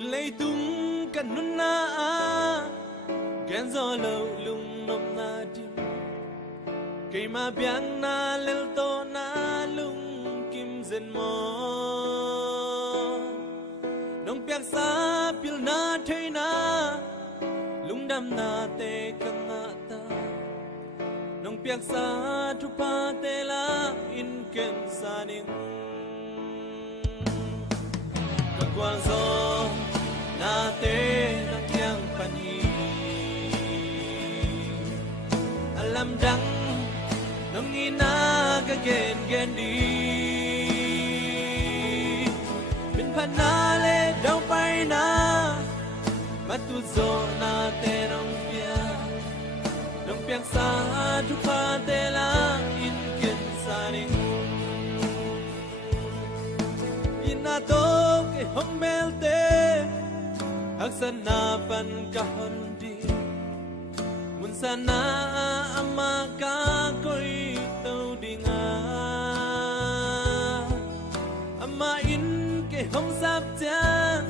lấy tung cần nôn na ghen gió lâu lung nôm na đi cây mà biang na lel to na lung kim zen mo nong piak sa pil na thei na lung dam na te kanga ta nong piak sa thu pa te la in ken sa ning kan kwang zo na te na kyang pani alam dang nong ina ka gen đi bin panale dau pai na matu zo na te nong piang sa thu pa te la in ken sa ning ina to ke hong mel te hak san na pan ka hon di mun sana ama ka koi tau dinga ama in ke hong sap chang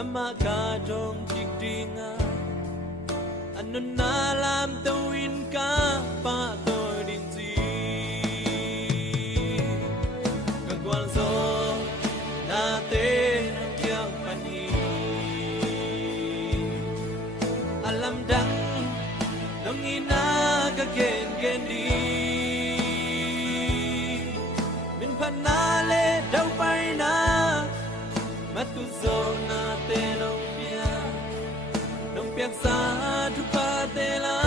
ama ka dong kik dinga anun na lam tau in ka pa tôi ding chi ka kwal zo na te kyang pani alam dang nong ina ka gen đi min panale dau pai na matu zo na te nong piang sa thu pa te la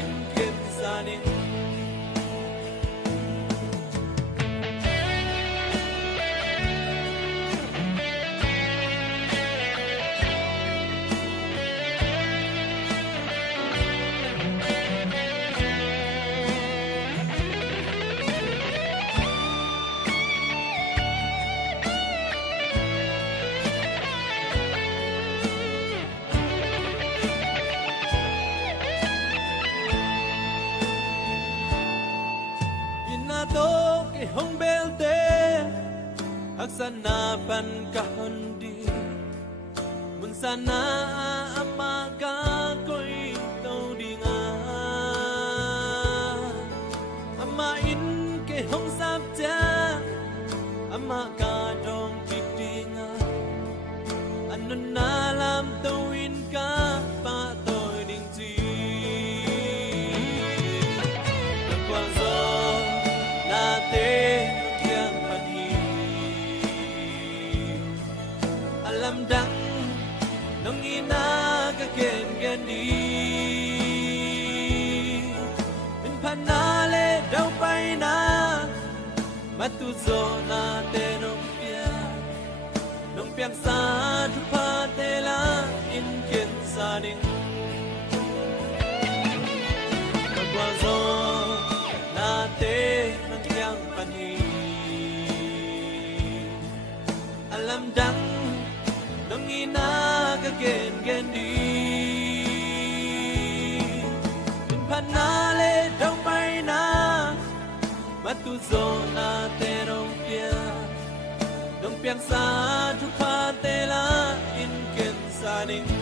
in ken sa ning hong bel te hak sana pan ka hon di mun sana ama ka koi tau dinga ama in ke hong sap cha ama ka dong kik dinga anun na lam tau in ka pa tôi ding chi kwang zo na te kyang pani alam dang nong ina ka gen đi min panale dau pai na matu zo na te nong piang sa thu pa te la in ken sa ning ka kwang zo na te pani alam dang nong ina ka gen đi min panale dau pai na matu zo na te nong piang sa thu pa te la in ken sa ning